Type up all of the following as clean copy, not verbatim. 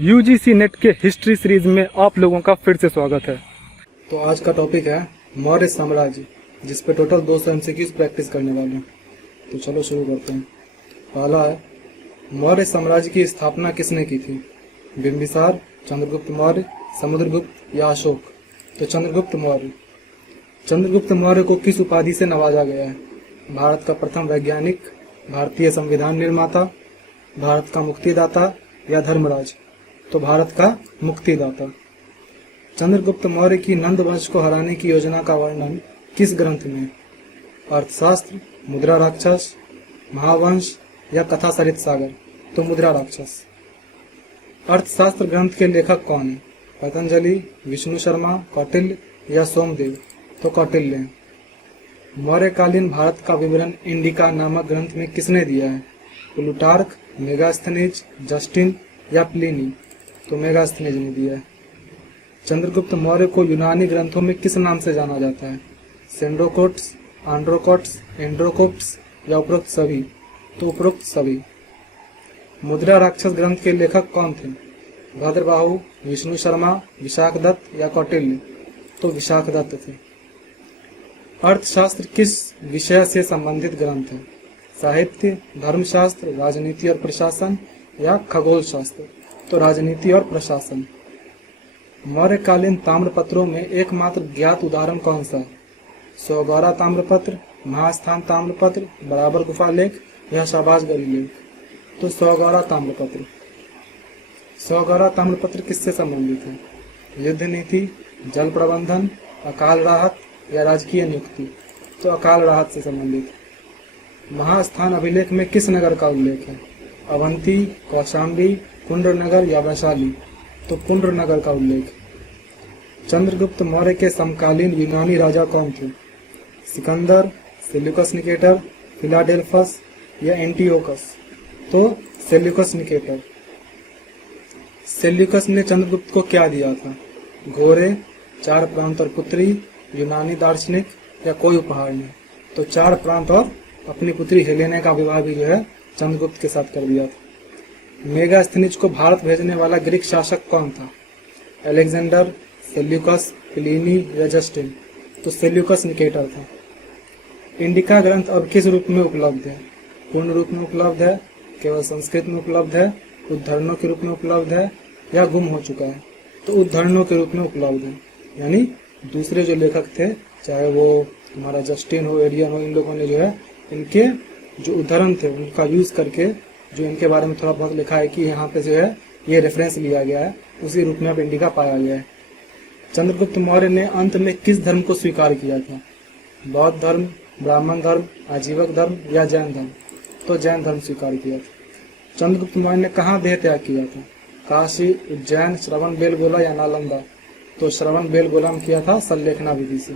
UGC net के history series में आप लोगों का फिर से स्वागत है। तो आज का टॉपिक है मौर्य साम्राज्य, जिस पे टोटल 200 एमसीक्यूज प्रैक्टिस करने वाले हैं। तो चलो शुरू करते हैं। पहला है, मौर्य साम्राज्य की स्थापना किसने की थी? बिंबिसार, चंद्रगुप्त मौर्य, समुद्रगुप्त या अशोक? तो चंद्रगुप्त मौर्य। चंद्रगुप्त मौर्य को किस उपाधि से नवाजा गया है? भारत का प्रथम वैज्ञानिक, भारतीय संविधान निर्माता, भारत का मुक्तिदाता या धर्मराज? तो भारत का मुक्तिदाता। चंद्रगुप्त मौर्य की नंद वंश को हराने की योजना का वर्णन किस ग्रंथ में? अर्थशास्त्र, मुद्रा राक्षस, महावंश या कथा सरित सागर? तो मुद्रा राक्षस। अर्थशास्त्र ग्रंथ के लेखक कौन है? पतंजलि, विष्णु शर्मा, कौटिल्य या सोमदेव? तो कौटिल्य हैं। मौर्यकालीन भारत का विवरण इंडिका नामक ग्रंथ में किसने दिया है? प्लूटार्क, मेगास्थनीज, जस्टिन या प्लिनी? तो मेगास्थनीज ने दिया है। चंद्रगुप्त मौर्य को यूनानी ग्रंथों में किस नाम से जाना जाता है? सेंड्रोकोट्स, आंड्रोकोट्स, एंड्रोकोप्ट्स या उपरोक्त सभी? तो उपरोक्त सभी। मुद्रा राक्षस ग्रंथ के लेखक कौन थे? भद्रबाहु, विष्णु शर्मा, विशाखदत्त या कौटिल्य? तो विशाखदत्त थे। अर्थशास्त्र किस विषय से संबंधित ग्रंथ है? साहित्य, धर्मशास्त्र, राजनीति और प्रशासन या खगोल शास्त्र? तो राजनीति और प्रशासन। मौर्यकालीन ताम्रपत्रों में एकमात्र ज्ञात उदाहरण कौन सा है? सौगौरा ताम्रपत्र, महास्थान ताम्रपत्र, बराबर गुफा लेख या शाहबाजगढ़ी लेख? तो सौगौरा ताम्रपत्र। सौगौरा ताम्रपत्र किससे संबंधित है? युद्ध नीति, जल प्रबंधन, अकाल राहत या राजकीय नियुक्ति? तो अकाल राहत से संबंधित। महास्थान अभिलेख में किस नगर का उल्लेख है? अवंती, कौशाम्बी, कुंड्र नगर या वैशाली? तो कुंड्र नगर का उल्लेख। चंद्रगुप्त मौर्य के समकालीन यूनानी राजा कौन थे? सिकंदर, सेल्यूकस निकेटर, फिलाडेल्फस या एंटियोकस? तो सेल्यूकस निकेटर। सेल्यूकस ने चंद्रगुप्त को क्या दिया था? घोड़े, 4 प्रांत और पुत्री, यूनानी दार्शनिक या कोई उपहार नहीं? तो 4 प्रांत और अपनी पुत्री हेलेना का विवाह भी जो है चंद्रगुप्त के साथ कर दिया था। मेगास्थनीज को भारत भेजने वाला ग्रीक शासक कौन था? अलेक्जेंडर, सेल्यूकस, प्लिनी या जस्टिन? तो सेल्यूकस निकेटर था। इंडिका ग्रंथ अब किस रूप में उपलब्ध है? पूर्ण रूप में उपलब्ध है, केवल संस्कृत में उपलब्ध है, उद्धरणों के रूप में उपलब्ध है या गुम हो चुका है? तो उद्धरणों के रूप में उपलब्ध है। यानी दूसरे जो लेखक थे, चाहे वो हमारा जस्टिन हो, एरियन हो, इन लोगों ने जो है इनके जो उद्धरण थे उनका यूज करके जो इनके बारे में थोड़ा बहुत लिखा है कि यहाँ पे जो है ये रेफरेंस लिया गया है, उसी रूप में अब इंडिका पाया गया है। चंद्रगुप्त मौर्य ने अंत में किस धर्म को स्वीकार किया था? बौद्ध धर्म, ब्राह्मण धर्म, आजीवक धर्म या जैन धर्म? तो जैन धर्म स्वीकार किया था। चंद्रगुप्त मौर्य ने कहाँ देह त्याग किया था? काशी, उज्जैन, श्रवण बेलगोला या नालंदा? तो श्रवण बेलगोला में किया था सल्लेखना विधि से।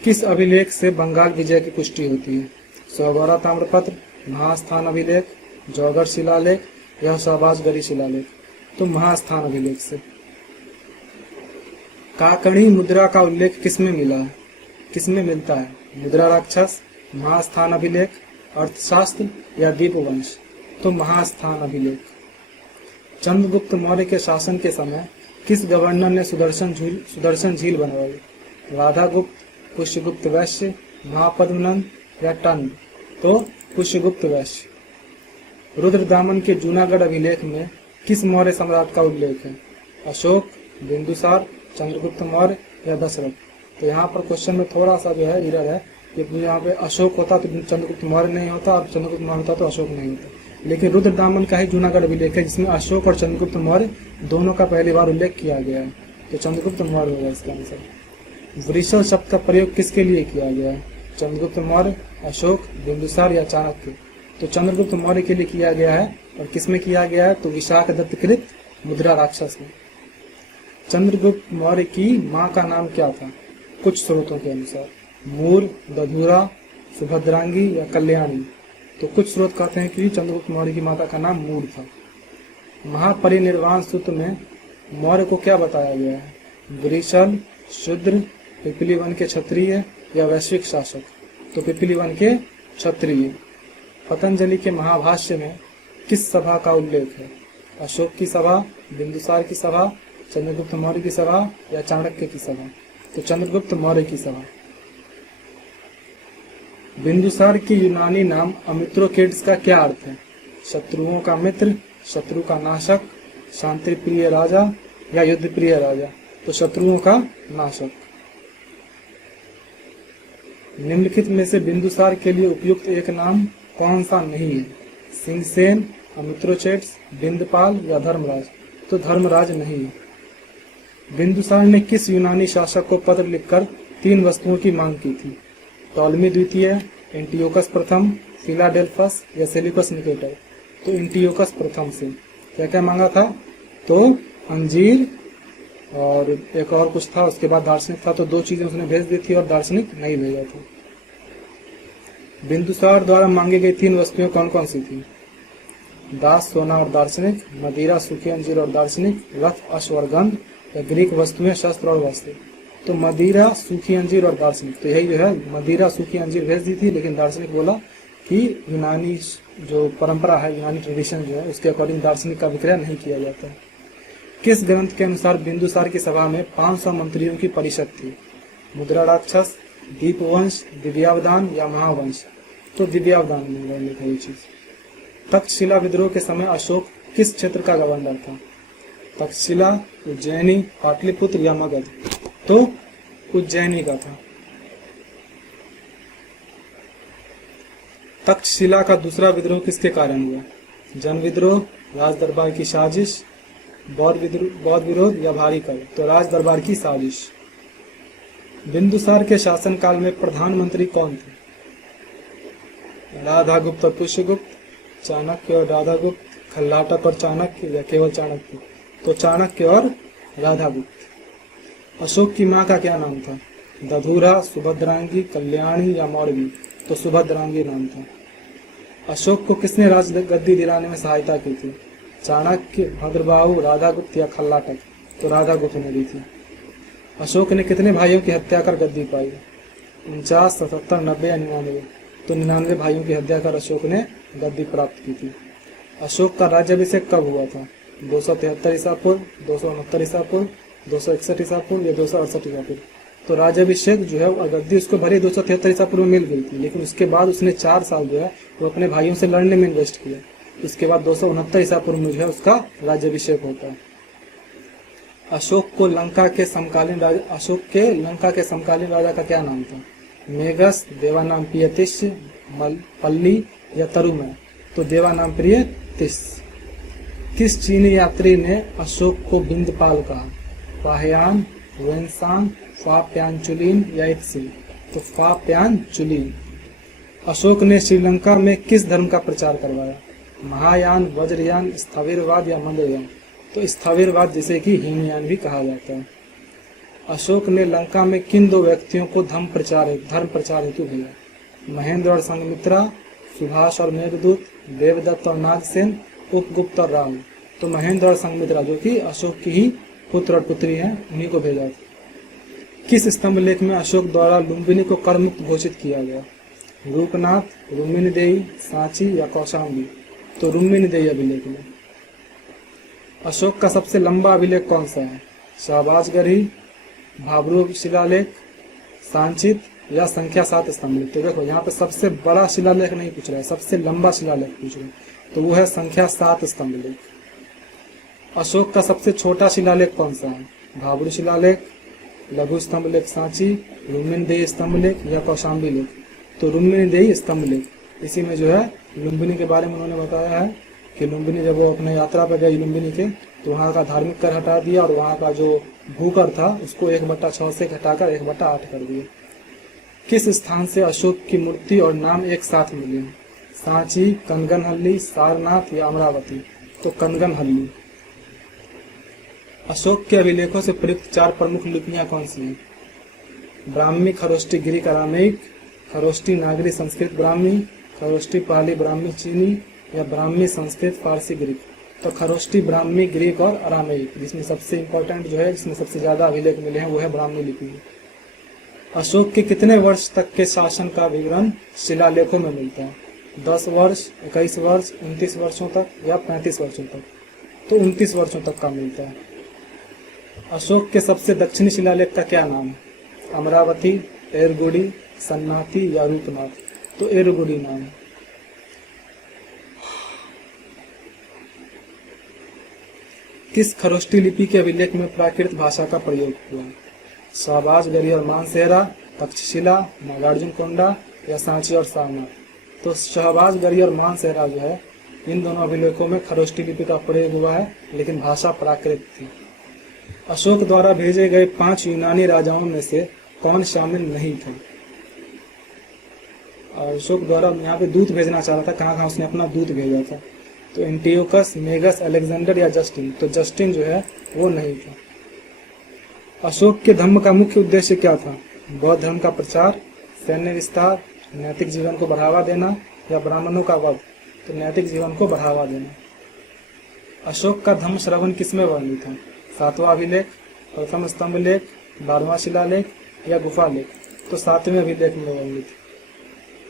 किस अभिलेख से बंगाल विजय की पुष्टि होती है? सौगौरा ताम्रपत्र, महास्थान अभिलेख, जौगढ़ शिलालेख या शाहबाजगढ़ी शिलालेख? तो महास्थान अभिलेख से। काकड़ी मुद्रा का उल्लेख किसमें मिला है? किसमें मिलता है? मुद्रा राक्षस, महास्थान अभिलेख, अर्थशास्त्र या दीपवंश? तो महास्थान अभिलेख। चंद्रगुप्त मौर्य के शासन के समय किस गवर्नर ने सुदर्शन झील बनवाई? राधागुप्त, पुष्यगुप्त वैश्य, महापद्मनंद या टंड? तो पुष्यगुप्त वैश्य। रुद्रदामन के जूनागढ़ अभिलेख में किस मौर्य सम्राट का उल्लेख है? अशोक, बिंदुसार, चंद्रगुप्त मौर्य या दशरथ? तो यहाँ पर क्वेश्चन में थोड़ा सा जो है एरर है, कि यहाँ पे अशोक होता तो चंद्रगुप्त मौर्य नहीं होता, और चंद्रगुप्त मौर्य होता तो अशोक नहीं होता। लेकिन रुद्रदामन का ही जूनागढ़ अभिलेख है जिसमें अशोक और चंद्रगुप्त मौर्य दोनों का पहली बार उल्लेख किया गया है। तो चंद्रगुप्त मौर्य होगा इसका आंसर। वृषभ शब्द का प्रयोग किसके लिए किया गया है? चंद्रगुप्त मौर्य, अशोक, बिंदुसार या चाणक्य? तो चंद्रगुप्त मौर्य के लिए किया गया है। और किसमें किया गया है? तो विशाखदत्त कृत मुद्रा राक्षस में। चंद्रगुप्त मौर्य की माँ का नाम क्या था? कुछ स्रोतों के अनुसार मूर, दधुरा, सुभद्रांगी या कल्याणी? तो कुछ स्रोत कहते हैं कि चंद्रगुप्त मौर्य की माता का नाम मूर था। महापरिनिर्वाण सूत्र में मौर्य को क्या बताया गया है? वृषल, शूद्र, पिपली वन के क्षत्रिय या वैश्विक शासक? तो पिपली वन के क्षत्रिय। पतंजलि के महाभाष्य में किस सभा का उल्लेख है? अशोक की सभा, बिंदुसार की सभा, चंद्रगुप्त मौर्य की सभा या चाणक्य की सभा? तो चंद्रगुप्त मौर्य की सभा। बिंदुसार की यूनानी नाम अमित्रोकेट्स का क्या अर्थ है? शत्रुओं का मित्र, शत्रु का नाशक, शांति प्रिय राजा या युद्ध प्रिय राजा? तो शत्रुओं का नाशक। निम्नलिखित में से बिंदुसार के लिए उपयुक्त एक नाम कौन सा नहीं है? सिंहसेन, अमित्रोचेट्स, बिंदपाल या धर्मराज? तो धर्मराज नहीं है। बिंदुसार ने किस यूनानी शासक को पत्र लिखकर 3 वस्तुओं की मांग की थी? टॉलमी द्वितीय, एंटियोकस प्रथम, फिलाडेल्फस या सेल्यूकस निकेटर? तो एंटियोकस प्रथम से क्या क्या मांगा था? तो अंजीर और एक और कुछ था, उसके बाद दार्शनिक था। तो 2 चीजें उसने भेज दी थी और दार्शनिक नहीं भेजा था। बिंदुसार द्वारा मांगी गई 3 वस्तुएं कौन कौन सी थी? दास, सोना और दार्शनिक, मदिरा, सूखी अंजीर और दार्शनिक, रथ, अश्व और गंध या ग्रीक वस्तुएं, शस्त्र और वस्त्र? तो मदिरा, सूखी अंजीर और दार्शनिक। तो यही जो है मदिरा, सूखी अंजीर भेज दी थी, लेकिन दार्शनिक बोला कि यूनानी जो परंपरा है, यूनानी ट्रेडिशन जो है, उसके अकॉर्डिंग दार्शनिक का विक्रय नहीं किया जाता है। किस ग्रंथ के अनुसार बिंदुसार की सभा में 500 मंत्रियों की परिषद थी? मुद्रा राक्षस, दीपवंश, दिव्यावदान या महावंश? तो दिव्यावदान में लिखा ये चीज। तक्षशिला विद्रोह के समय अशोक किस क्षेत्र का गवर्नर था? तक्षशिला, उज्जैनी, पाटलिपुत्र या मगध? तो उज्जैनी का था। तक्षशिला का दूसरा विद्रोह किसके कारण हुआ? जन विद्रोह, राज दरबार की साजिश, बौद्ध विरोध या भारी कर? तो राज दरबार की साजिश। बिंदुसार के शासनकाल में प्रधानमंत्री कौन थे? राधागुप्त और पुष्यगुप्त, चाणक्य और राधागुप्त, खल्लाटक और चाणक्य या केवल चाणक्य? तो चाणक्य और राधागुप्त। अशोक की मां का क्या नाम था? दधुरा, सुभद्रांगी, कल्याणी या मौर्वी? तो सुभद्रांगी नाम था। अशोक को किसने राजगद्दी दिलाने में सहायता की थी? चाणक्य, भद्रबाहु, राधागुप्त या खल्लाटक? तो राधागुप्त ने दी थी। अशोक ने कितने भाइयों की हत्या कर गद्दी पाई? 49, 77, 90 या 99? तो 99 भाइयों की हत्या कर अशोक ने गद्दी प्राप्त की थी। अशोक का राज्याभिषेक कब हुआ था? 273 ईसा पूर्व, 269 ईसा पूर्व, 261 ईसा पूर्व या 268 ईसा पूर्व? तो राज्याभिषेक जो है गद्दी उसको भले 273 ईसा पूर्व में मिल गई थी, लेकिन उसके बाद उसने 4 साल जो है वो अपने भाइयों से लड़ने में इन्वेस्ट किया। उसके बाद 269 ईसा पूर्व में जो है उसका राज्याभिषेक होता है। अशोक के लंका के समकालीन राजा का क्या नाम था? मेगस, देवानाम प्रियतिश, पल्ली या तरुमय? तो देवानाम प्रियतिश। किस चीनी यात्री ने अशोक को बिंदपाल कहा? फाहियान, वेन्सांग, फाप्यांचुलिन या इत्सिल? तो फाप्यांचुलिन। अशोक ने श्रीलंका में किस धर्म का प्रचार करवाया? महायान, वज्रयान, स्थाविरवाद या मंदयान? तो स्थाविरवाद, जिसे कि हीनयान भी कहा जाता है। अशोक ने लंका में किन 2 व्यक्तियों को धर्म प्रचार हेतु भेजा? महेंद्र और संघमित्रा, सुभाष और मेघदूत, देवदत्त और नागसेन, उपगुप्त और राहुल? तो महेंद्र और संघमित्रा जो कि अशोक की ही पुत्र और पुत्री हैं, उन्हीं को भेजा था। किस स्तंभ लेख में अशोक द्वारा लुम्बिनी को कर मुक्त घोषित किया गया? रूपनाथ, रुक्मिणीदेवी, सांची या कौशाम्बी? तो रुक्मिणीदेवी अभिलेख में। अशोक का सबसे लंबा अभिलेख कौन सा है? शाहबाजगढ़ी, भाबरू शिलालेख, सांचित या संख्या 7 स्तंभ लेख? तो देखो यहाँ पे सबसे बड़ा शिलालेख नहीं पूछ रहा है, सबसे लंबा शिलालेख पूछ रहा है, तो वो है संख्या 7 स्तंभ लेख। अशोक का सबसे छोटा शिलालेख कौन सा है? भाबरू शिलालेख, लघु स्तंभ लेख सांची, रुक्मिणीदेवी स्तंभ लेख या कौशाम्बी लेख? तो रुक्मिणीदेवी स्तंभ लेख। इसी में जो है लुम्बिनी के बारे में उन्होंने बताया है कि लुम्बिनी जब वो अपने यात्रा पर गई लुम्बिनी के, तो वहाँ का धार्मिक कर हटा दिया और वहाँ का जो भूकर था उसको 1/6 से घटाकर 1/8 कर दिया। किस स्थान से अशोक की मूर्ति और नाम एक साथ मिले? सांची, कनगनहल्ली, सारनाथ या अमरावती? तो कनगनहल्ली। अशोक के अभिलेखों से प्रयुक्त 4 प्रमुख लिपियां कौन सी हैं? ब्राह्मी, खरोष्टी, ग्रीक, अरामेइक, खरोष्टी नागरी संस्कृत ब्राह्मी, खरोष्टी पाली ब्राह्मी चीनी या ब्राह्मी संस्कृत फारसी ग्रीक? तो खरोष्टी, ब्राह्मी, ग्रीक और अरामेइक, जिसमें सबसे इम्पोर्टेंट जो है, जिसमें सबसे ज्यादा अभिलेख मिले हैं, वो है ब्राह्मी लिपि। अशोक के कितने वर्ष तक के शासन का विवरण शिलालेखों में मिलता है? 10 वर्ष, 21 वर्ष, 29 वर्षों तक या 35 वर्षों तक? तो 29 वर्षों तक का मिलता है। अशोक के सबसे दक्षिणी शिलालेख का क्या नाम है? अमरावती, एरगुडी, सन्नाथी या रूपनाथ? तो एरगुडी नाम है। किस खरोष्टी लिपि के अभिलेख में प्राकृत भाषा का प्रयोग हुआ? शाहबाज, गरी और मानसेहरा, तक्षशिला, नागार्जुन कोंडा या सांची और सारनाथ? तो शाहबाज, गरी और मानसेहरा जो है, इन दोनों अभिलेखों में खरोष्टी लिपि का प्रयोग हुआ है, लेकिन भाषा प्राकृत थी। अशोक द्वारा भेजे गए 5 यूनानी राजाओं में से कौन शामिल नहीं थे? अशोक द्वारा यहाँ पे दूत भेजना चाह रहा था, कहाँ कहाँ उसने अपना दूत भेजा था? तो एंटियोकस, मेगस, अलेक्जेंडर या जस्टिन? तो जस्टिन जो है वो नहीं था। अशोक के धर्म का मुख्य उद्देश्य क्या था? बौद्ध धर्म का प्रचार, सैन्य विस्तार, नैतिक जीवन को बढ़ावा देना या ब्राह्मणों का वध? तो नैतिक जीवन को बढ़ावा देना। अशोक का धम्म श्रवण किसमें वर्णित है? 7वां अभिलेख, प्रथम स्तंभ लेख, 12वां शिलालेख या गुफा लेख? तो 7वें अभिलेख में वर्णित है।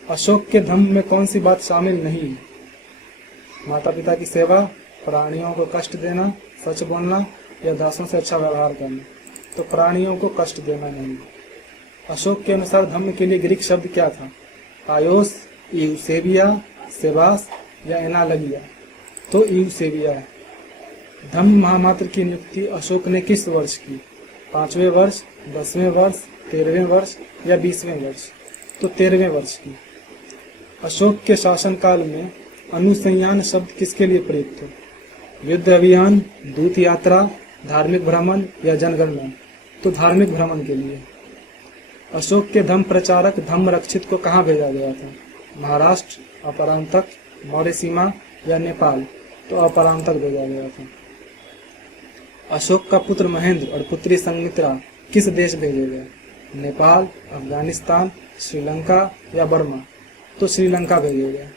अशोक के धम्म में कौन सी बात शामिल नहीं है? माता पिता की सेवा, प्राणियों को कष्ट देना, सच बोलना या दासों से अच्छा व्यवहार करना? तो प्राणियों को कष्ट देना नहीं। अशोक के अनुसार धम्म के लिए ग्रीक शब्द क्या था? आयोस, यूसेबिया, सेबास या एनालगिया? तो यूसेबिया है। धम्म महामात्र की नियुक्ति अशोक ने किस वर्ष की? 5वें वर्ष, 10वें वर्ष, 13वें वर्ष या 20वें वर्ष? तो 13वें वर्ष की। अशोक के शासनकाल में अनुसंयान शब्द किसके लिए प्रयुक्त है? युद्ध अभियान, दूत यात्रा, धार्मिक भ्रमण या जनगणना? तो धार्मिक भ्रमण के लिए। अशोक के धम्म प्रचारक धम्म रक्षित को कहाँ भेजा गया था? महाराष्ट्र, अपरांतक, मौर्य सीमा या नेपाल? तो अपरांतक भेजा गया था। अशोक का पुत्र महेंद्र और पुत्री संघमित्रा किस देश भेजे गए? नेपाल, अफगानिस्तान, श्रीलंका या बर्मा? तो श्रीलंका भेजे गए।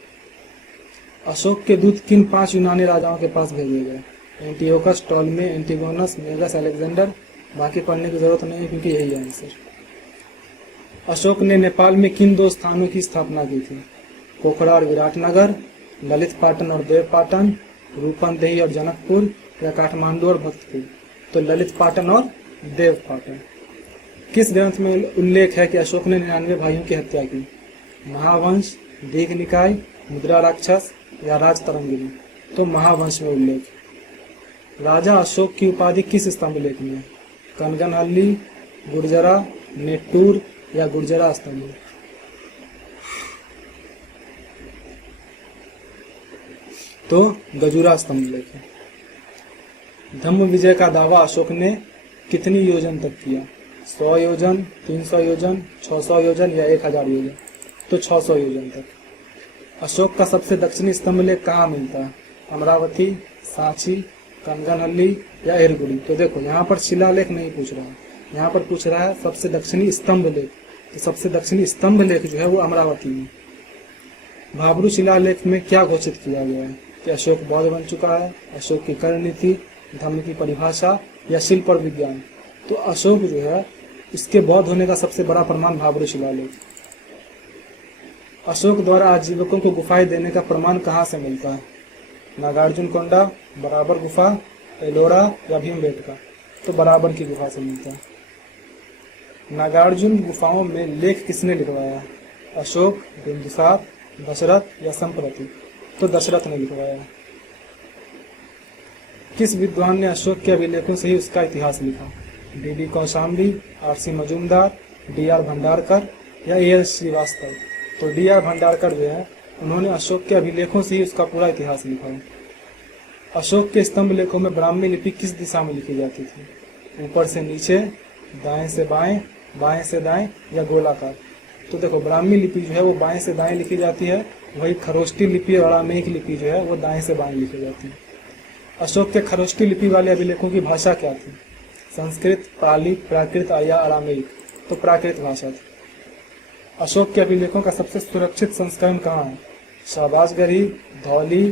अशोक के दूत किन 5 यूनानी राजाओं के पास भेजे गए? Antiochus, Ptolemy, एंटिगोनस, magus, Alexander? बाकी पढ़ने की जरूरत नहीं है क्योंकि यही है आंसर। अशोक ने नेपाल में किन 2 स्थानों की स्थापना की थी? पोखरा और विराटनगर, ललित पाटन और देव पाटन, रूपनदेही और जनकपुर या काठमांडू और भक्तपुर? तो ललित पाटन और देव पाटन। किस ग्रंथ में उल्लेख है कि अशोक ने 99 भाइयों की हत्या की? महावंश, दीघ निकाय, मुद्रा राक्षस या राजतरंगिणी? तो महावंश में उल्लेख। राजा अशोक की उपाधि किस स्तंभ लेख में है? कनगनहल्ली, गुर्जरा, नेट्टूर या गुर्जरा स्तंभ? तो गजुरा स्तंभ लेख है। धम्म विजय का दावा अशोक ने कितनी योजन तक किया? 100 योजन, 300 योजन, 600 योजन या 1000 योजन? तो 600 योजन तक। अशोक का सबसे दक्षिणी स्तंभ लेख कहाँ मिलता है? अमरावती, सांची, कनगनहल्ली या एरगुडी? तो देखो यहाँ पर शिलालेख नहीं पूछ रहा है, यहाँ पर पूछ रहा है सबसे दक्षिणी स्तंभ लेख। तो सबसे दक्षिणी स्तंभ लेख जो है वो अमरावती में। भाब्रू शिलालेख में क्या घोषित किया गया है कि अशोक बौद्ध बन चुका है? अशोक की कर नीति, धम्म की परिभाषा या शिल्प और विज्ञान? तो अशोक जो है इसके बौद्ध होने का सबसे बड़ा प्रमाण भाब्रू शिलालेख। अशोक द्वारा आजीविकों को गुफाएं देने का प्रमाण कहाँ से मिलता है? नागार्जुन कोंडा, बराबर गुफा, एलोरा या भीमबेटका? तो बराबर की गुफा से मिलता है। नागार्जुन गुफाओं में लेख किसने लिखवाया? अशोक, बिंदुसार, दशरथ या संप्रति? तो दशरथ ने लिखवाया। किस विद्वान ने अशोक के अभिलेखों से ही उसका इतिहास लिखा? D Kaushambi, RC. Majumdar, DR. Bhandarkar या ए.एस. श्रीवास्तव? तो डी.आर. भंडारकर जो है उन्होंने अशोक के अभिलेखों से ही उसका पूरा इतिहास लिखा है। अशोक के स्तंभ लेखों में ब्राह्मी लिपि किस दिशा में लिखी जाती थी? ऊपर से नीचे, दाएं से बाएं, बाएं से दाएं या गोलाकार? तो देखो ब्राह्मी लिपि जो है वो बाएं से दाएं लिखी जाती है, वही खरोष्टी लिपि और अरामेइक लिपि जो है वो दाएं से बाएं लिखी जाती है। अशोक के खरोष्टी लिपि वाले अभिलेखों की भाषा क्या थी? संस्कृत, पाली, प्राकृत या अरामेइक? तो प्राकृत भाषा थी। अशोक के अभिलेखों का सबसे सुरक्षित संस्करण कहाँ है? शाहबाजगढ़ी, धौली,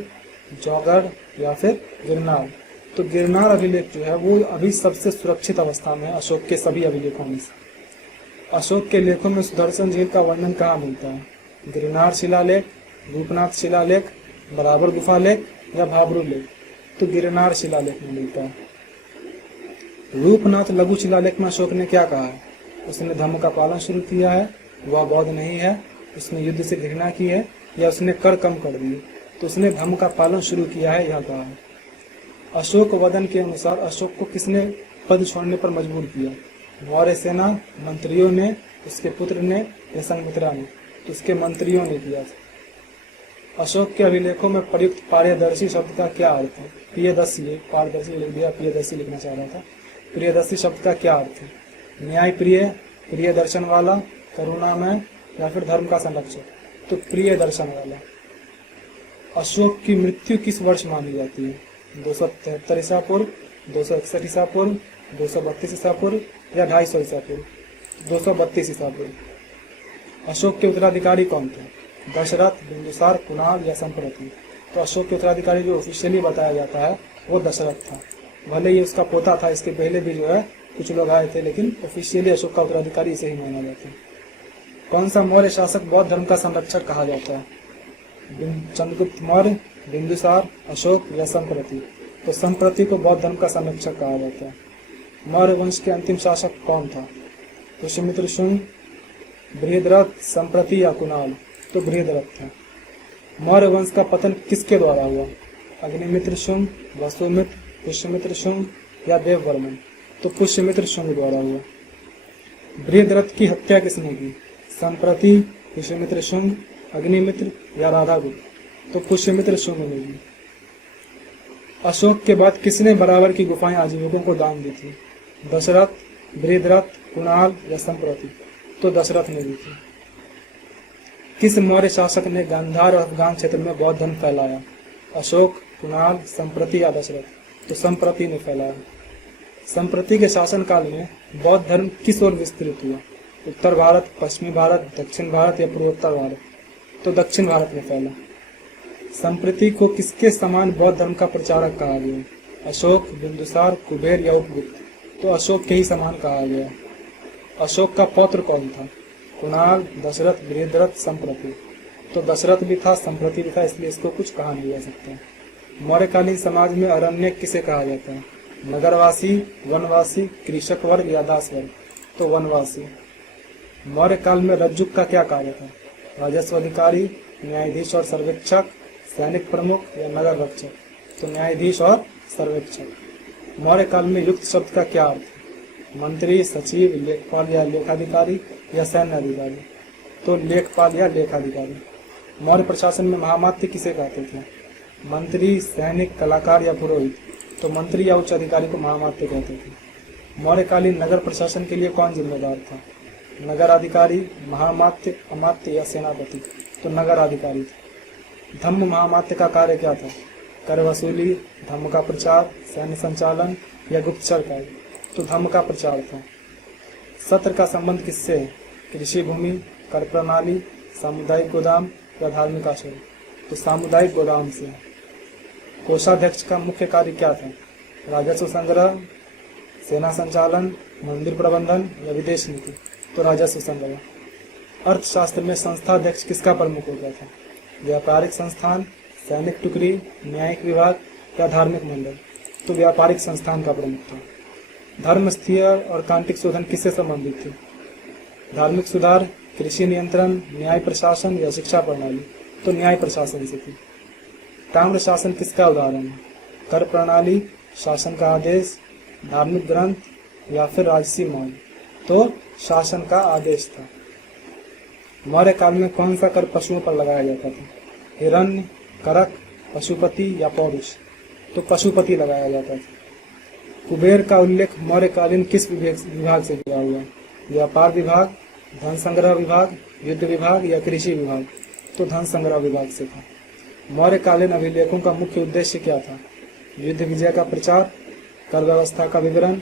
जौगढ़ या फिर गिरनार? तो गिरनार अभिलेख जो है वो अभी सबसे सुरक्षित अवस्था में है अशोक के सभी अभिलेखों में से। अशोक के लेखों में सुदर्शन झील का वर्णन कहाँ मिलता है? गिरनार शिलालेख, रूपनाथ शिलालेख, बराबर गुफा लेख या भाब्रू लेख? तो गिरनार शिलालेख में मिलता है। रूपनाथ लघु शिलालेख में अशोक ने क्या कहा है? उसने धर्म का पालन शुरू किया है, वह बौद्ध नहीं है, उसने युद्ध से घृणा की है, या उसने कर कम कर दिए। तो उसने धर्म का पालन शुरू किया है, यह कहा है। अशोक वदन के अनुसार अशोक को किसने पद छोड़ने पर मजबूर किया? मौर्य सेना, मंत्रियों ने, उसके पुत्र ने या संघमित्रा ने? तो उसके मंत्रियों ने किया था। अशोक के अभिलेखों में प्रयुक्त पारदर्शी शब्द का क्या अर्थ है? प्रियदर्शी, पारदर्शी लिख दिया, प्रियदर्शी लिखना चाह रहा था। प्रियदर्शी शब्द का क्या अर्थ है? न्याय प्रिय, प्रिय दर्शन वाला, करुणामय या फिर धर्म का संरक्षक? तो प्रिय दर्शन वाला। अशोक की मृत्यु किस वर्ष मानी जाती है? 273 ईसा पूर्व, 261 ईसा पूर्व, 232 ईसा पूर्व या 250 ईसा पूर्व? 232 ईसा पूर्व। अशोक के उत्तराधिकारी कौन थे? दशरथ, बिंदुसार, कुणाल या संप्रति? तो अशोक के उत्तराधिकारी जो ऑफिशियली बताया जाता है वो दशरथ था। भले ही उसका पोता था, इसके पहले भी जो है कुछ लोग आए थे, लेकिन ऑफिशियली अशोक का उत्तराधिकारी इसे ही माना जाता है। कौन सा मौर्य शासक बौद्ध धर्म का संरक्षक कहा जाता है? चंद्रगुप्त मौर्य, बिंदुसार, अशोक या संप्रति? तो संप्रति को बौद्ध धर्म का संरक्षक कहा जाता है। मौर्य वंश के अंतिम शासक कौन था? पुष्यमित्र शुंग, बृहद्रथ, संप्रति या कुणाल? तो बृहद्रथ था। मौर्य वंश का पतन किसके द्वारा हुआ? अग्निमित्र शुंग, वसुमित्र, पुष्यमित्र शुंग या देववर्मन? तो पुष्यमित्र शुंग द्वारा हुआ। बृहद्रथ की हत्या किसने की? संप्रति, पुष्यमित्र शुंग, अग्निमित्र या राधागुप्त? तो पुष्यमित्र शुंग ने की। अशोक के बाद किसने बराबर की गुफाएं आजीविकों को दान दी थी? दशरथ, बृहद्रथ, कुणाल या संप्रति? तो दशरथ ने दी थी। किस मौर्य शासक ने गांधार और अफगान क्षेत्र में बौद्ध धर्म फैलाया? अशोक, कुणाल, संप्रति या दशरथ? तो संप्रति ने फैलाया। संप्रति के शासनकाल में बौद्ध धर्म किस ओर विस्तृत हुआ? उत्तर भारत, पश्चिमी भारत, दक्षिण भारत या पूर्वोत्तर भारत? तो दक्षिण भारत में फैला। संप्रति को किसके समान बौद्ध धर्म का प्रचारक कहा गया? अशोक, बिंदुसार, कुबेर या उपगुप्त? तो अशोक के ही समान कहा गया। अशोक का पौत्र कौन था? कुणाल, दशरथ, बृहद्रथ, संप्रति? तो दशरथ भी था, संप्रति भी था, इसलिए इसको कुछ कहा नहीं जा सकता। मौर्यकालीन समाज में अरण्यक किसे कहा जाता है? नगरवासी, वनवासी, कृषक वर्ग या दास वर्ग? तो वनवासी। मौर्य काल में रज्जुक का क्या कार्य था? राजस्व अधिकारी, न्यायाधीश और सर्वेक्षक, सैनिक प्रमुख या नगर रक्षक? तो न्यायाधीश और सर्वेक्षक। मौर्य काल में युक्त शब्द का क्या अर्थ है? मंत्री, सचिव, लेखपाल या लेखाधिकारी या सैन्य अधिकारी? तो लेखपाल या लेखाधिकारी। मौर्य प्रशासन में महामात्य किसे कहते थे? मंत्री, सैनिक, कलाकार या पुरोहित? तो मंत्री या उच्च अधिकारी को महामात्य कहते थे। मौर्यकालीन नगर प्रशासन के लिए कौन जिम्मेदार था? नगर अधिकारी, महामात्य, अमात्य या सेनापति? तो नगर अधिकारी थे। धम्म महामात्य का कार्य क्या था? कर वसूली, धम्म का प्रचार, सैन्य संचालन या गुप्तचर कार्य? तो धम्म का प्रचार था। सत्र का संबंध किससे है? कृषि भूमि, कर प्रणाली, सामुदायिक गोदाम या धार्मिक आश्रय? तो सामुदायिक गोदाम से। कोषाध्यक्ष का मुख्य कार्य क्या था? राजस्व संग्रह, सेना संचालन, मंदिर प्रबंधन या विदेश नीति? तो राजस्व संग्रह। अर्थशास्त्र में संस्थाध्यक्ष किसका प्रमुख होता था? व्यापारिक संस्थान, सैनिक टुकड़ी, न्यायिक विभाग या धार्मिक मंडल? तो व्यापारिक संस्थान का प्रमुख था। धर्म स्थीय और कांटिक शोधन किससे संबंधित थे? धार्मिक सुधार, कृषि नियंत्रण, न्याय प्रशासन या शिक्षा प्रणाली? तो न्याय प्रशासन से थी। ताम्र शासन किसका उदाहरण है? कर प्रणाली, शासन का आदेश, धार्मिक ग्रंथ या फिर राजसी मौल? तो शासन का आदेश था। मौर्य काल में कौन सा कर पशुओं पर लगाया जाता था? हिरण्य, करक, पशुपति या पौरुष? तो पशुपति लगाया जाता था। कुबेर का उल्लेख मौर्यकालीन किस विभाग से किया हुआ? व्यापार विभाग, धन संग्रह विभाग, युद्ध विभाग या कृषि विभाग? तो धन संग्रह विभाग से था। मौर्यकालीन अभिलेखों का मुख्य उद्देश्य क्या था? युद्ध विजय का प्रचार, कर व्यवस्था का विवरण,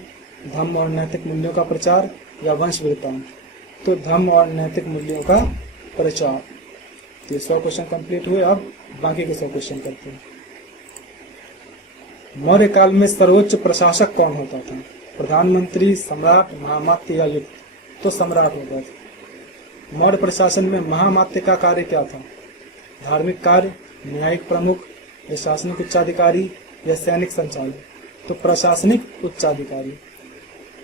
धर्म और नैतिक मूल्यों का प्रचार या वंश वृत्तांत? तो धर्म और नैतिक मूल्यों का प्रचार। तो 100 क्वेश्चन कंप्लीट हुए। अब बाकी के 100 क्वेश्चन करते हैं। मौर्य काल में सर्वोच्च प्रशासक कौन होता था? प्रधानमंत्री, सम्राट, महामात्य या युक्त? तो सम्राट होता था। मौर्य प्रशासन में महामात्य का कार्य क्या था? धार्मिक कार्य, न्यायिक प्रमुख, प्रशासनिक उच्चाधिकारी या सैनिक संचालक, तो प्रशासनिक उच्चाधिकारी।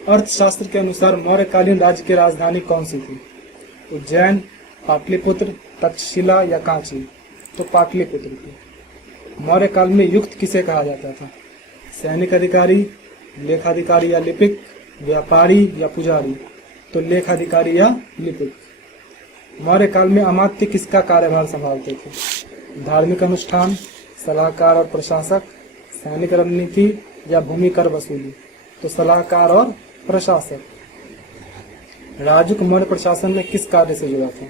अर्थशास्त्र के अनुसार मौर्यकालीन राज्य की राजधानी कौन सी थी? उज्जैन, पाटलिपुत्र, तक्षशिला या कांची, तो पाटलिपुत्र थी। मौर्य काल में युक्त किसे कहा जाता था? सैनिक अधिकारी, लेखाधिकारी या लिपिक, व्यापारी या पुजारी, तो लेखाधिकारी या लिपिक। मौर्य काल में अमात्य किसका कार्यभार संभालते थे? धार्मिक अनुष्ठान, सलाहकार और प्रशासक, सैनिक रणनीति या भूमि कर वसूली, तो सलाहकार और प्रशासक। राजुक मौर्य प्रशासन में किस कार्य से जुड़ा था?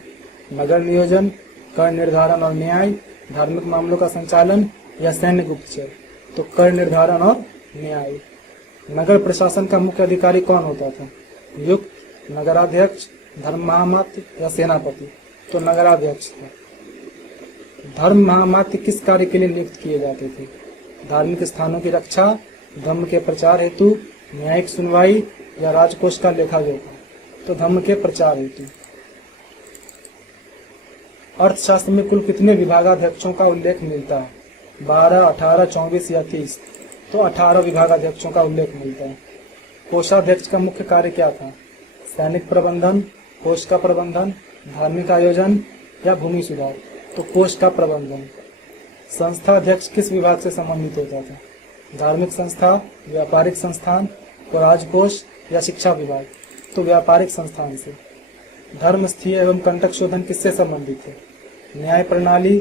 नगर नियोजन, कर निर्धारण और न्याय, धार्मिक मामलों का संचालन या सैन्य गुप्तचर, तो कर निर्धारण और न्याय। नगर प्रशासन का मुख्य अधिकारी कौन होता था? युक्त, नगराध्यक्ष, धर्म महामात्य या सेनापति, तो नगराध्यक्ष था। धर्म महामात्य किस कार्य के लिए नियुक्त किए जाते थे? धार्मिक स्थानों की रक्षा, धर्म के प्रचार हेतु, न्यायिक सुनवाई या राजकोष का लेखा जोखा, तो धर्म के प्रचार हेतु। अर्थशास्त्र में कुल कितने विभागाध्यक्षों का उल्लेख मिलता है? 12, 18, 24 या 30, तो 18 विभागाध्यक्षों का उल्लेख मिलता है। कोषाध्यक्ष का मुख्य कार्य क्या था? सैनिक प्रबंधन, कोष का प्रबंधन, धार्मिक आयोजन या भूमि सुधार, तो कोष का प्रबंधन। संस्था अध्यक्ष किस विभाग से संबंधित होता था? धार्मिक संस्था, व्यापारिक संस्थान, तो राजकोष या शिक्षा विभाग, तो व्यापारिक संस्थान से। धर्मस्थीय एवं कंटक शोधन किससे संबंधित है? न्याय प्रणाली,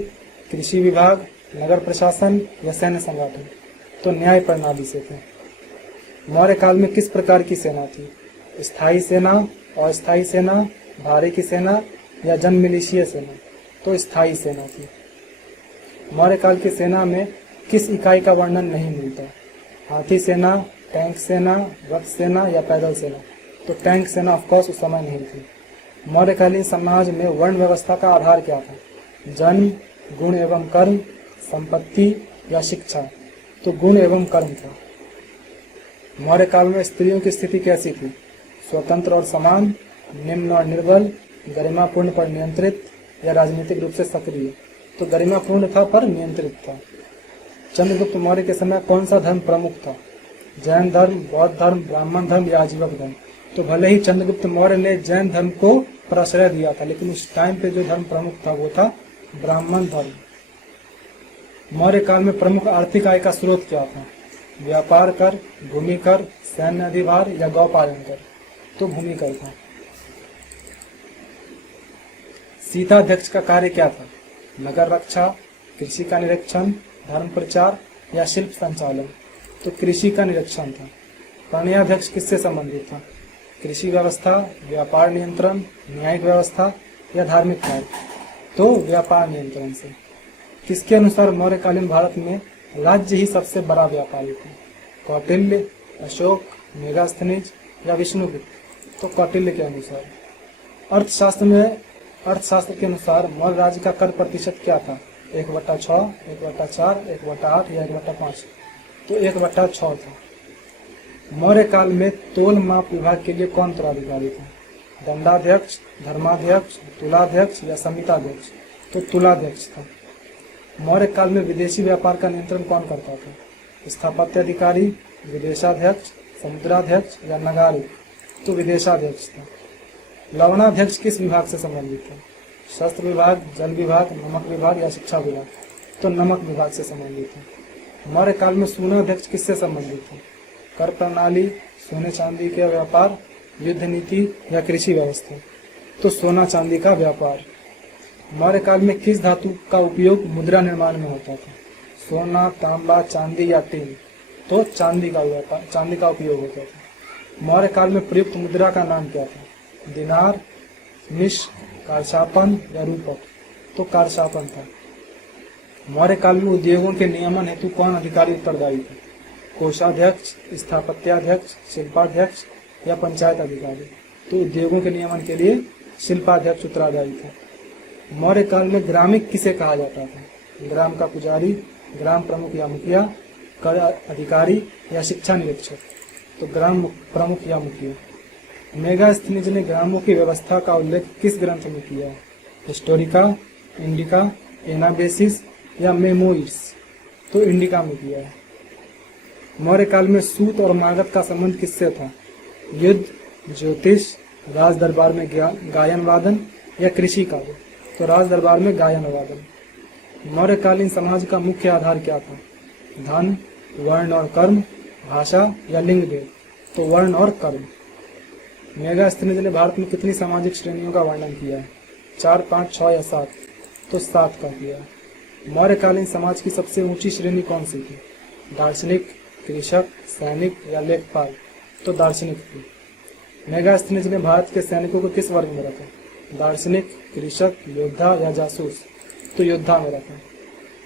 कृषि विभाग, नगर प्रशासन या सैन्य संगठन, तो न्याय प्रणाली से थे। मौर्य काल में किस प्रकार की सेना थी? स्थायी सेना, अस्थायी सेना, भारे की सेना या जन मिलिशिया सेना, तो स्थायी सेना थी। मौर्य काल की सेना में किस इकाई का वर्णन नहीं मिलता? हाथी सेना, टैंक सेना, रथ सेना या पैदल सेना, तो टैंक सेना ऑफकोर्स उस समय नहीं थी। मौर्यकालीन समाज में वर्ण व्यवस्था का आधार क्या था? जन्म, गुण एवं कर्म, संपत्ति या शिक्षा, तो गुण एवं कर्म था। मौर्य काल में स्त्रियों की स्थिति कैसी थी? स्वतंत्र और समान, निम्न और निर्बल, गरिमापूर्ण पर नियंत्रित या राजनीतिक रूप से सक्रिय, तो गरिमापूर्ण था पर नियंत्रित था। चंद्रगुप्त मौर्य के समय कौन सा धर्म प्रमुख था? जैन धर्म, बौद्ध धर्म, ब्राह्मण धर्म या आजीवक धर्म, तो भले ही चंद्रगुप्त मौर्य ने जैन धर्म को प्रश्रय दिया था, लेकिन उस टाइम पे जो धर्म प्रमुख था वो था ब्राह्मण धर्म। मौर्य काल में प्रमुख आर्थिक आय का स्रोत क्या था? व्यापार कर, भूमि कर, सैन्य अधिभार या गौपालन कर, तो भूमि कर था। सीताध्यक्ष का कार्य क्या था? नगर रक्षा, कृषि का निरीक्षण, धर्म प्रचार या शिल्प संचालन, तो कृषि का निरीक्षण था। प्रणयाध्यक्ष किससे संबंधित था? कृषि व्यवस्था, व्यापार नियंत्रण, न्यायिक व्यवस्था या धार्मिक कार्य, तो व्यापार नियंत्रण से। किसके अनुसार मौर्यकालीन भारत में राज्य ही सबसे बड़ा व्यापारी था? कौटिल्य, अशोक, मेगास्थनीज या विष्णुगुप्त, तो कौटिल्य के अनुसार। अर्थशास्त्र के अनुसार मौर्य राज्य का कर प्रतिशत क्या था? 1/6, 1/4, 1/8 या 1/5, तो 1/6 था। मौर्य काल में तोल माप विभाग के लिए कौन उत्तराधिकारी था? दंडाध्यक्ष, धर्माध्यक्ष, तुलाध्यक्ष या संहिताध्यक्ष, तो तुलाध्यक्ष था। मौर्य काल में विदेशी व्यापार का नियंत्रण कौन करता था? स्थापत्य अधिकारी, विदेशाध्यक्ष, समुद्राध्यक्ष या नगारिक, तो विदेशाध्यक्ष था। लवणाध्यक्ष किस विभाग से संबंधित था? शस्त्र विभाग, जल विभाग, नमक विभाग या शिक्षा विभाग, तो नमक विभाग से संबंधित था। मौर्य काल में सूनाध्यक्ष किससे संबंधित था? कर प्रणाली, सोने चांदी का व्यापार, युद्ध नीति या कृषि व्यवस्था, तो सोना चांदी का व्यापार। मौर्य काल में किस धातु का उपयोग मुद्रा निर्माण में होता था? सोना, तांबा, चांदी या टीन, तो चांदी का उपयोग होता था। मौर्य काल में प्रयुक्त मुद्रा का नाम क्या था? दिनार, मिश, कारशापन या रूपक, तो कारशापन था। मौर्य काल में उद्योगों के नियमन हेतु कौन अधिकारी उत्तरदायी थे? कोषाध्यक्ष, स्थापत्याध्यक्ष, शिल्पाध्यक्ष या पंचायत अधिकारी, तो उद्योगों के नियमन के लिए शिल्पाध्यक्ष उत्तरदायी था। मौर्य काल में ग्रामिक किसे कहा जाता था? ग्राम का पुजारी, ग्राम प्रमुख या मुखिया, कर अधिकारी या शिक्षा निरीक्षक, तो ग्राम प्रमुख या मुखिया। मेगास्थनीज ने ग्रामों की व्यवस्था का उल्लेख किस ग्रंथ में किया है? हिस्टोरिका, इंडिका, एनाबेसिस या मेमोइर्स, तो इंडिका में किया है। मौर्य काल में सूत और मागध का संबंध किससे था? युद्ध, ज्योतिष, राज दरबार में गायन वादन या कृषि कार्य? तो राज दरबार में गायन वादन। मौर्यकालीन समाज का मुख्य आधार क्या था? धन, वर्ण और कर्म, भाषा या लिंग भेद? तो वर्ण और कर्म। मेगास्थनीज ने भारत में कितनी सामाजिक श्रेणियों का वर्णन किया है? 4, 5, 6 या 7? तो 7 का किया। मौर्यकालीन समाज की सबसे ऊंची श्रेणी कौन सी थी? दार्शनिक, कृषक, सैनिक या लेखपाल? तो दार्शनिक थी। मेगास्थनीज ने भारत के सैनिकों को किस वर्ग में रखा? दार्शनिक, कृषक, योद्धा या जासूस? तो योद्धा में रखा।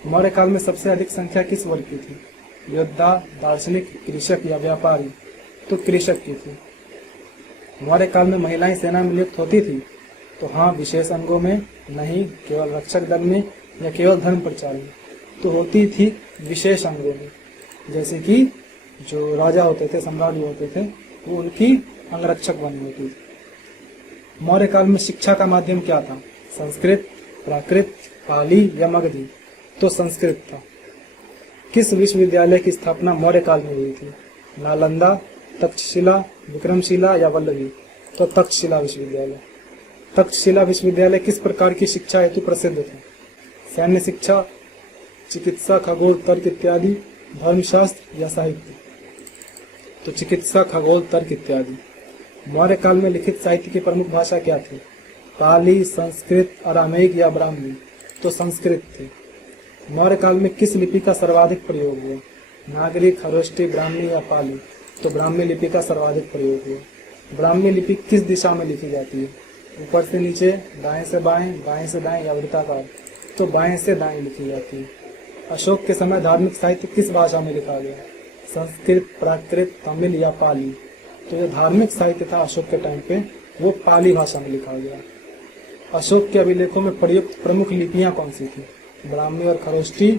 मौर्य काल में सबसे अधिक संख्या किस वर्ग की थी? योद्धा, दार्शनिक, कृषक या व्यापारी? तो कृषक की थी। मौर्य काल में महिलाएं सेना में नियुक्त होती थी? तो हाँ, विशेष अंगों में नहीं, केवल रक्षक दल में या केवल धर्म प्रचार में? तो होती थी विशेष अंगों में, जैसे कि जो राजा होते थे, सम्राट होते थे, वो उनकी अंगरक्षक बनी होती थी। मौर्य काल में शिक्षा का माध्यम क्या था? संस्कृत, प्राकृत, पाली या मगधी? तो संस्कृत था। किस विश्वविद्यालय की स्थापना मौर्य काल में हुई थी? नालंदा, तक्षशिला, विक्रमशिला या वल्लभी? तो तक्षशिला विश्वविद्यालय। तक्षशिला विश्वविद्यालय किस प्रकार की शिक्षा हेतु प्रसिद्ध था? सैन्य शिक्षा, चिकित्सा, खगोल, तर्क इत्यादि, धर्मशास्त्र या साहित्य? तो चिकित्सा, खगोल, तर्क इत्यादि। मौर्य काल में लिखित साहित्य की प्रमुख भाषा क्या थी? पाली, संस्कृत, अरामेइक या ब्राह्मी? तो संस्कृत थी। मौर्य काल में किस लिपि का सर्वाधिक प्रयोग हुआ? नागरी, खरोष्टी, ब्राह्मी या पाली? तो ब्राह्मी लिपि का सर्वाधिक प्रयोग हुआ। ब्राह्मी लिपि किस दिशा में लिखी जाती है? ऊपर से नीचे, दाएं से बाएं, बाएं से दाएं या वृत्ताकार? तो बाएं से दाएं लिखी जाती है। अशोक के समय धार्मिक साहित्य किस भाषा में लिखा गया? संस्कृत, प्राकृत, तमिल या पाली? तो जो धार्मिक साहित्य था अशोक के टाइम पे, वो पाली भाषा में लिखा गया। अशोक के अभिलेखों में प्रयुक्त प्रमुख लिपियां कौन सी थी? ब्राह्मी और खरोष्टी,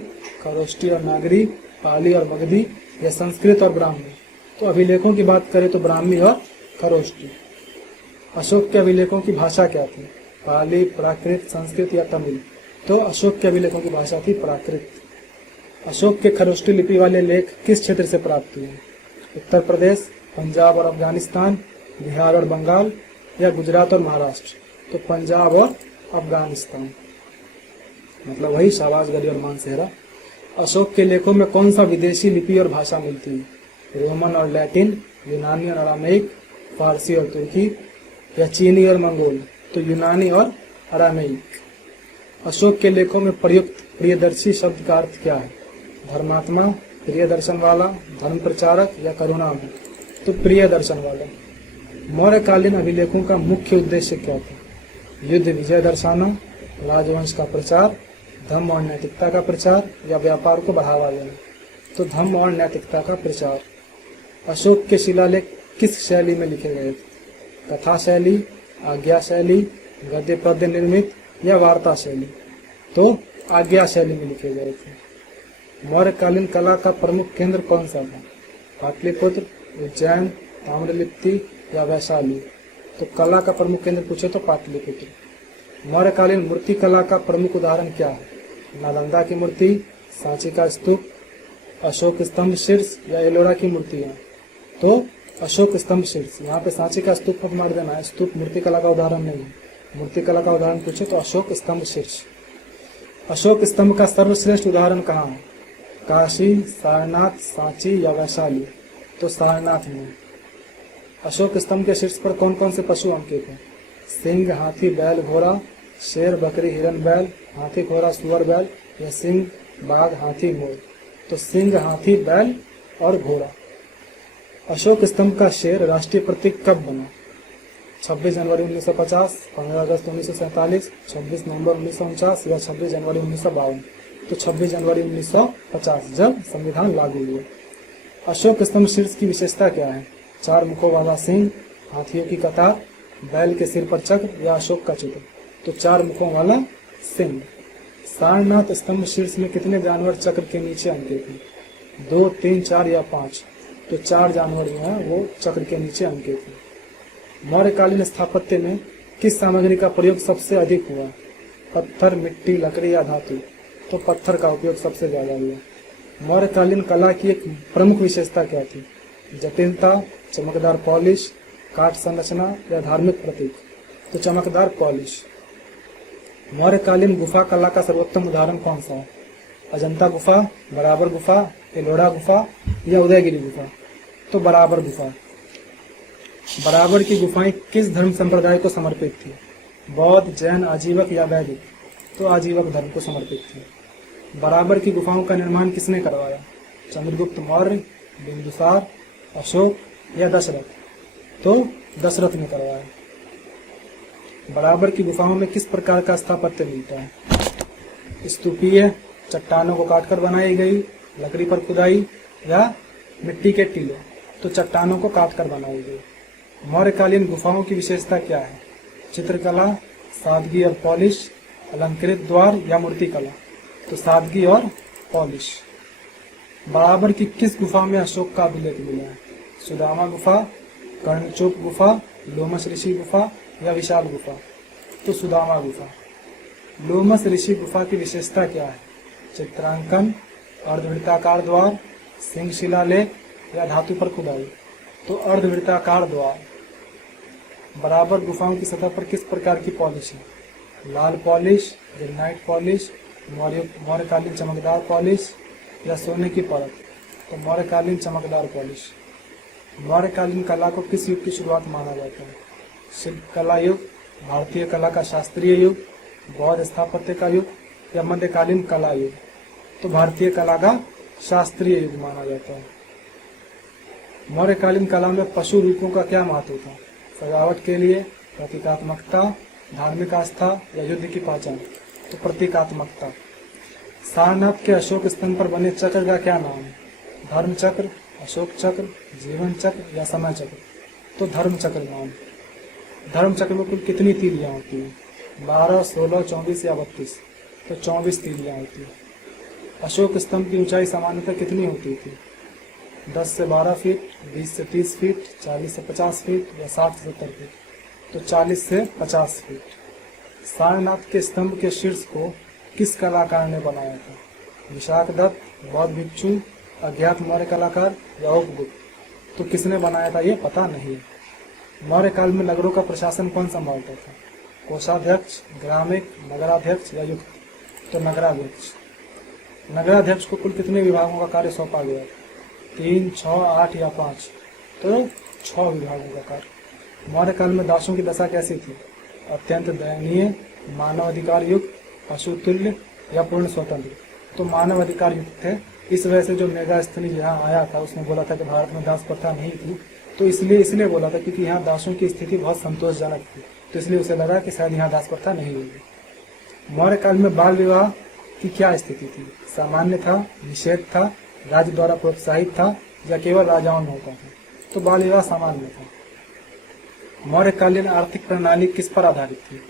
खरोष्टी और नागरी, पाली और मगधी या संस्कृत और ब्राह्मी? तो अभिलेखों की बात करें तो ब्राह्मी और खरोष्टी। अशोक के अभिलेखों की भाषा क्या थी? पाली, प्राकृत, संस्कृत या तमिल? तो अशोक के अभिलेखों की भाषा थी प्राकृत। अशोक के खरोष्टी लिपि वाले लेख किस क्षेत्र से प्राप्त हुए? उत्तर प्रदेश, पंजाब और अफगानिस्तान, बिहार और बंगाल या गुजरात और महाराष्ट्र? तो पंजाब और अफगानिस्तान, मतलब वही शाहबाजगढ़ी और मानसेहरा। अशोक के लेखों में कौन सा विदेशी लिपि और भाषा मिलती है? रोमन और लैटिन, यूनानी और अरामेइक, फारसी और तुर्की या चीनी और मंगोल? तो यूनानी और अरामेइक। अशोक के लेखों में प्रयुक्त प्रियदर्शी शब्द का अर्थ क्या है? धर्मात्मा, प्रिय दर्शन वाला, धर्म प्रचारक या करुणामय? तो प्रिय दर्शन वाला। मौर्यकालीन अभिलेखों का मुख्य उद्देश्य क्या था? युद्ध विजय दर्शाना, राजवंश का प्रचार, धर्म और नैतिकता का प्रचार या व्यापार को बढ़ावा देना? तो धर्म और नैतिकता का प्रचार। अशोक के शिलालेख किस शैली में लिखे गए थे? कथा शैली, आज्ञा शैली, गद्य पद्य निर्मित या वार्ता शैली? तो आज्ञा शैली में लिखे गए थे। मौर्यकालीन कला का प्रमुख केंद्र कौन सा था? पाटलिपुत्र, उज्जैन, ताम्रलिप्ति या वैशाली? तो कला का प्रमुख केंद्र पूछे तो पाटलिपुत्र। मौर्यकालीन मूर्ति कला का प्रमुख उदाहरण क्या है? नालंदा की मूर्ति, सांची का स्तूप, अशोक स्तंभ शीर्ष या एलोरा की मूर्तियां? तो अशोक स्तंभ शीर्ष। यहाँ पे सांची का स्तूप मत मार देना है, स्तूप मूर्ति कला का उदाहरण नहीं है। मूर्ति कला का उदाहरण पूछे तो अशोक स्तंभ शीर्ष। अशोक स्तंभ का सर्वश्रेष्ठ उदाहरण कहाँ है? काशी, सारनाथ, सांची या वैशाली? तो सारनाथ में। अशोक स्तंभ के शीर्ष पर कौन कौन से पशु अंकित हैं? सिंह, हाथी, बैल, घोड़ा, शेर, बकरी, हिरन, बैल, हाथी, घोड़ा, सुअर, बैल या सिंह, बाघ, हाथी, मोर? तो सिंह, हाथी, बैल और घोड़ा। अशोक स्तंभ का शेर राष्ट्रीय प्रतीक कब बना? 26 जनवरी 1950, 15 अगस्त 1947, 26 नवंबर 1949 या 26 जनवरी 1952? तो 26 जनवरी 1950, जब संविधान लागू हुआ। अशोक स्तंभ शीर्ष की विशेषता क्या है? 4 मुखों वाला सिंह, हाथियों की कतार, बैल के सिर पर चक्र या अशोक का चित्र? तो 4 मुखों वाला सिंह। सारनाथ स्तंभ शीर्ष में कितने जानवर चक्र के नीचे अंकित हैं? 2, 3, 4 या 5? तो 4 जानवर जो है वो चक्र के नीचे अंकित हैं। मौर्यकालीन स्थापत्य में किस सामग्री का प्रयोग सबसे अधिक हुआ? पत्थर, मिट्टी, लकड़ी या धातु? तो पत्थर का उपयोग सबसे ज्यादा हुआ। मौर्यकालीन कला की एक प्रमुख विशेषता क्या थी? जटिलता, चमकदार पॉलिश, काठ संरचना या धार्मिक प्रतीक? तो चमकदार पॉलिश। मौर्यकालीन गुफा कला का सर्वोत्तम उदाहरण कौन सा है? अजंता गुफा, बराबर गुफा, एलोरा गुफा या उदयगिरी गुफा? तो बराबर गुफा। बराबर की गुफाएं किस धर्म संप्रदाय को समर्पित थी? बौद्ध, जैन, आजीवक या वैदिक? तो आजीवक धर्म को समर्पित थी। बराबर की गुफाओं का निर्माण किसने करवाया? चंद्रगुप्त मौर्य, बिंदुसार, अशोक या दशरथ? तो दशरथ ने करवाया। बराबर की गुफाओं में किस प्रकार का स्थापत्य मिलता है? स्तूपीय, चट्टानों को काटकर बनाई गई, लकड़ी पर खुदाई या मिट्टी के टीले? तो चट्टानों को काटकर बनाई गई। मौर्यकालीन गुफाओं की विशेषता क्या है? चित्रकला, सादगी और पॉलिश, अलंकृत द्वार या मूर्तिकला? तो सादगी और पॉलिश। बराबर की किस गुफा में अशोक का अभिलेख मिला है? सुदामा गुफा, कर्णचूप गुफा, लोमस ऋषि गुफा या विशाल गुफा? तो सुदामा गुफा। लोमस ऋषि गुफा की विशेषता क्या है? चित्रांकन, अर्धवृत्ताकार द्वार, सिंह शिलालेख या धातु पर खुदाई? तो अर्धवृत्ताकार द्वार। बराबर गुफाओं की सतह पर किस प्रकार की पॉलिश है? लाल पॉलिश, ग्रेनाइट पॉलिश, मौर्यकालीन चमकदार पॉलिश या सोने की परत? तो मौर्यकालीन चमकदार पॉलिश। मौर्यकालीन कला को किस युग की शुरुआत माना जाता है? शिल्प कला युग, भारतीय कला का शास्त्रीय युग, बौद्ध स्थापत्य का युग या मध्यकालीन कला युग? तो भारतीय कला का शास्त्रीय युग माना जाता है। मौर्यकालीन कला में पशु रूपों का क्या महत्व था? सजावट के लिए, प्रतीकात्मकता, धार्मिक आस्था या युद्ध की पहचान? तो प्रतीकात्मकता। सारनाथ के अशोक स्तंभ पर बने चक्र का क्या नाम है? धर्म चक्र, अशोक चक्र, जीवन चक्र या समय चक्र? तो धर्म चक्र नाम। धर्म चक्र में कुल कितनी तीलियां होती हैं? 12, 16, 24 या 32? तो 24 तीलियां होती हैं। अशोक स्तंभ की ऊंचाई सामान्यतः कितनी होती थी? 10 से 12 फीट, 20 से 30 फीट, 40 से 50 फीट या 60 से 70 फीट? तो 40 से 50 फीट। सारनाथ के स्तंभ के शीर्ष को किस कलाकार ने बनाया था? विशाखदत्त, बौद्ध भिक्षु, अज्ञात मौर्य कलाकार या उपगुप्त? तो किसने बनाया था ये पता नहीं है। मौर्य काल में नगरों का प्रशासन कौन संभालता था? कोषाध्यक्ष, ग्रामिक, नगराध्यक्ष या युक्त? तो नगराध्यक्ष। नगराध्यक्ष को कुल कितने विभागों का कार्य सौंपा गया? 3, 6, 8 या 5? तो 6 विभागों का कार्य। मौर्य काल में दासों की दशा कैसी थी? अत्यंत दयनीय, मानव अधिकार युक्त, पशुतुल्य या पूर्ण स्वतंत्र? तो मानव अधिकार युक्त थे। इस वजह से जो मेगास्थनीज यहाँ आया था उसने बोला था कि भारत में दास प्रथा नहीं थी, तो इसलिए इसने बोला था क्योंकि यहाँ दासों की स्थिति बहुत संतोषजनक थी, तो इसलिए उसे लगा कि शायद यहाँ दास प्रथा नहीं होगी। मौर्य काल में बाल विवाह की क्या स्थिति थी? सामान्य था, निषेध था, राज्य द्वारा प्रोत्साहित था या केवल राजाओं में होता था? तो बाल विवाह सामान्य था। मौर्यकालीन आर्थिक प्रणाली किस पर आधारित थी?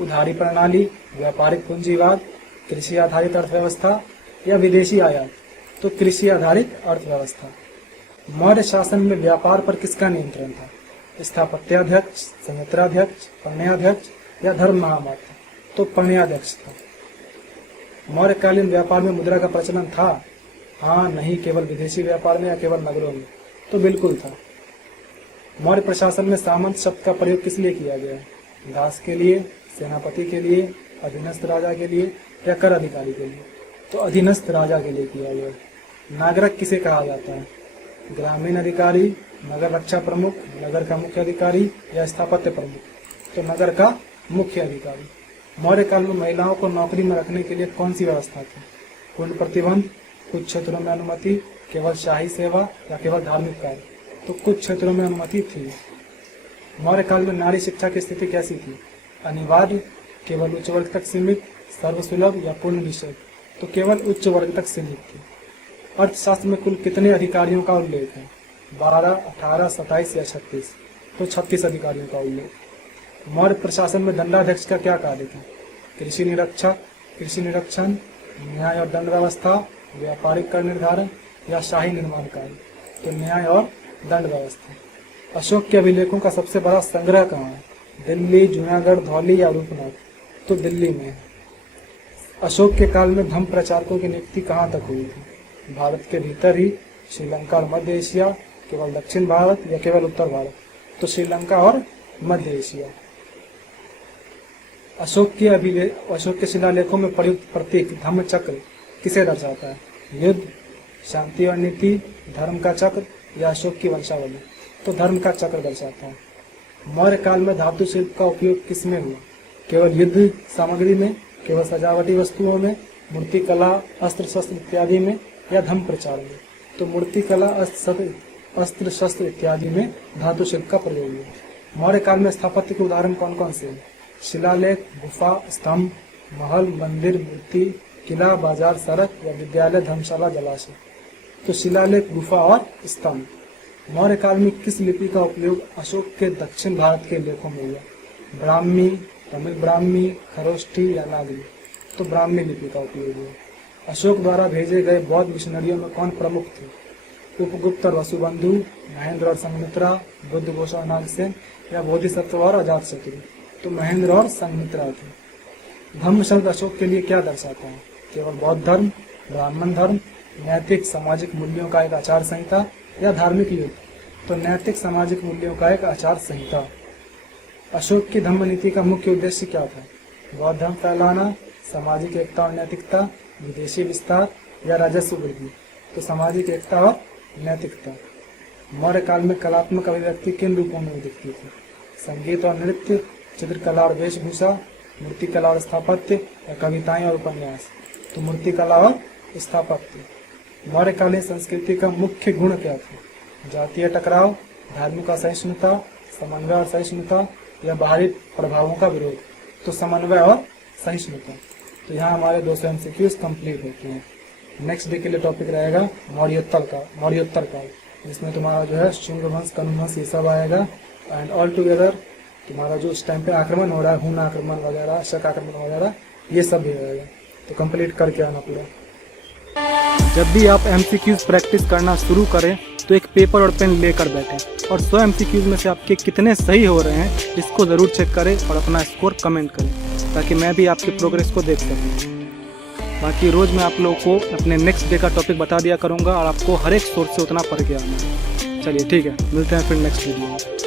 उधारी प्रणाली, व्यापारिक पूंजीवाद, कृषि आधारित अर्थव्यवस्था या विदेशी आयात? तो कृषि आधारित अर्थव्यवस्था। मौर्य शासन में व्यापार पर किसका नियंत्रण था? स्थापत्याध्यक्ष, संयंत्राध्यक्ष, पण्याध्यक्ष या धर्म महामात्र? तो पण्याध्यक्ष था। मौर्यकालीन व्यापार में मुद्रा का प्रचलन था? हाँ, नहीं, केवल विदेशी व्यापार में या केवल नगरों में? तो बिल्कुल था। मौर्य प्रशासन में सामंत शब्द का प्रयोग किस लिए किया गया? दास के लिए, सेनापति के लिए, अधीनस्थ राजा के लिए या कर अधिकारी के लिए? तो अधीनस्थ राजा के लिए किया गया। नागरिक किसे कहा जाता है? ग्रामीण अधिकारी, नगर रक्षा प्रमुख, नगर का मुख्य अधिकारी या स्थापत्य प्रमुख? तो नगर का मुख्य अधिकारी। मौर्य काल में महिलाओं को नौकरी में रखने के लिए कौन सी व्यवस्था थी? पूर्ण प्रतिबंध, कुछ क्षेत्रों में अनुमति, केवल शाही सेवा या केवल धार्मिक कार्य? तो कुछ क्षेत्रों में अनुमति थी। मौर्य काल में नारी शिक्षा की स्थिति कैसी थी? अनिवार्य, केवल उच्च वर्ग तक सीमित, सर्वसुलभ या पूर्ण निषेध? तो केवल उच्च वर्ग तक सीमित थी। अर्थशास्त्र में कुल कितने अधिकारियों का उल्लेख है? 12, 18, 27 या 36? तो 36 अधिकारियों का उल्लेख। मौर्य प्रशासन में दंडाध्यक्ष का क्या कार्य था? कृषि निरीक्षक, कृषि निरीक्षण, न्याय और दंड व्यवस्था, व्यापारिक कर निर्धारण या शाही निर्माण कार्य? तो न्याय और दंड व्यवस्था। अशोक के अभिलेखों का सबसे बड़ा संग्रह कहाँ है? दिल्ली, जूनागढ़, धौली या रूपनाथ? तो दिल्ली में। अशोक के काल में धम्म प्रचारकों की नियुक्ति कहाँ तक हुई थी? भारत के भीतर ही, श्रीलंका और मध्य एशिया, केवल दक्षिण भारत या केवल उत्तर भारत? तो श्रीलंका और मध्य एशिया। अशोक के शिलालेखों में प्रयुक्त प्रतीक धम्म चक्र किसे दर्शाता है? युद्ध, शांति और नीति, धर्म का चक्र या अशोक की वंशावली? तो धर्म का चक्र दर्शाता है। मौर्य काल में धातु शिल्प का उपयोग किसमें हुआ? केवल युद्ध सामग्री में, केवल सजावटी वस्तुओं में, मूर्ति कला, अस्त्र शस्त्र इत्यादि में या धर्म प्रचार में? तो मूर्ति कला, अस्त्र शस्त्र इत्यादि में धातु शिल्प का प्रयोग हुआ। मौर्य काल में स्थापत्य के उदाहरण कौन कौन से हैं? शिलालेख, गुफा, स्तंभ, महल, मंदिर, मूर्ति, किला, बाजार, सड़क या विद्यालय, धर्मशाला, जलाशय? तो शिलालेख, गुफा और स्तंभ। मौर्य काल में किस लिपि का उपयोग अशोक के दक्षिण भारत के लेखों में हुआ? ब्राह्मी, तमिल ब्राह्मी, खरोष्ठी या नागरी? तो ब्राह्मी लिपि का उपयोग हुआ। अशोक द्वारा भेजे गए बौद्ध मिशनरियों में कौन प्रमुख थे? उपगुप्त और वसुबंधु, महेंद्र और संघमित्रा, बुद्ध घोष और नागसेन या बोधिसत्व और अजातशत्रु? तो महेंद्र और संघमित्रा थे। धम्म शब्द अशोक के लिए क्या दर्शाता है? केवल बौद्ध धर्म, ब्राह्मण धर्म, नैतिक सामाजिक मूल्यों का एक आचार संहिता या धार्मिक युद्ध? तो नैतिक सामाजिक मूल्यों का एक आचार संहिता। अशोक की धम्म नीति का मुख्य उद्देश्य क्या था? बौद्ध धर्म फैलाना, सामाजिक एकता और नैतिकता, विदेशी विस्तार या राजस्व वृद्धि? तो सामाजिक एकता और नैतिकता। मौर्य काल में कलात्मक अभिव्यक्ति किन रूपों में दिखती थी? संगीत और नृत्य, चित्रकला और वेशभूषा, मूर्तिकला और स्थापत्य या कविताएं और उपन्यास? तो मूर्तिकला और स्थापत्य। मौर्यकालीन संस्कृति का मुख्य गुण क्या था? जातीय टकराव, धार्मिक असहिष्णुता, समन्वय और सहिष्णुता या बाहरी प्रभावों का विरोध? तो समन्वय और सहिष्णुता। तो यहाँ हमारे 200 MCQs कंप्लीट होते हैं। नेक्स्ट डे के लिए टॉपिक रहेगा मौर्योत्तर काल, जिसमें तुम्हारा जो है शुंग वंश, कनु वंश, ये सब आएगा। एंड ऑल टुगेदर तुम्हारा जो उस टाइम पे आक्रमण हो रहा है, हुन आक्रमण वगैरह, शक आक्रमण वगैरह, ये सब भी रहेगा। तो कंप्लीट करके आना पूरा। जब भी आप MCQs प्रैक्टिस करना शुरू करें तो एक पेपर और पेन लेकर बैठें और 100 MCQs में से आपके कितने सही हो रहे हैं इसको ज़रूर चेक करें और अपना स्कोर कमेंट करें, ताकि मैं भी आपके प्रोग्रेस को देख सकूं। बाकी रोज़ मैं आप लोगों को अपने नेक्स्ट डे का टॉपिक बता दिया करूँगा और आपको हर एक सोर्स से उतना पढ़ के आना है। चलिए ठीक है, मिलते हैं फिर नेक्स्ट वीडियो में।